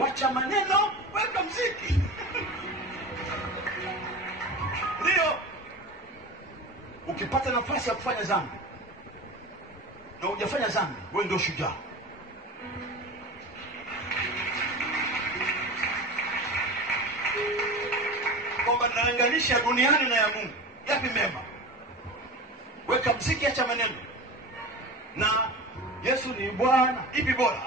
Wacha maneno, weka mziki. Ndio. Ukipata nafasi ya kufanya dhambi na hujafanya dhambi, wewe ndio shujaa. Kwamba naanganisha duniani na ya Mungu, yapi mema? Weka mziki, acha maneno. Na Yesu ni Bwana, ipi bora?